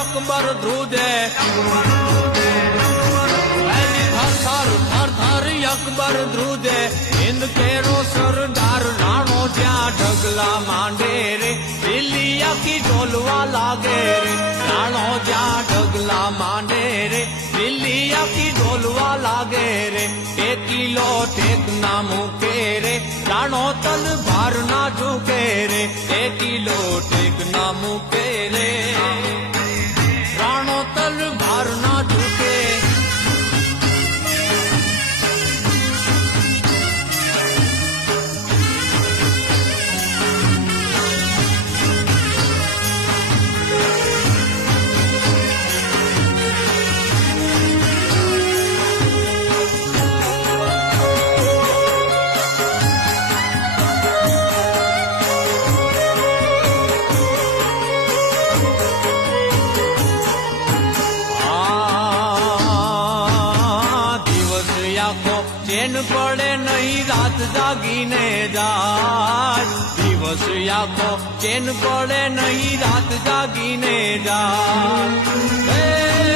અકબર ધ્રુજે થર અકબર ધ્રુજે હિન્દ કેરો સરદાર રાણો જ્યાં ઢગલા માંડે રે દિલ્હી આખી ઢોલવા લાગે રે રાણો જ્યાં ઢગલા માંડે રે દિલ્હી આખી ઢોલવા લાગે રે ટેકીલો ટેક ના મૂકે રે રાણો તલવાર ના ઝૂકે રે ટેકીલો ટેક ના મૂકે રે રાણો તલવાર ના ઝૂકે ચેન પડે નહીં રાત જાગીને જાય દિવસ આખો ચેન પડે નહીં રાત જાગીને જાય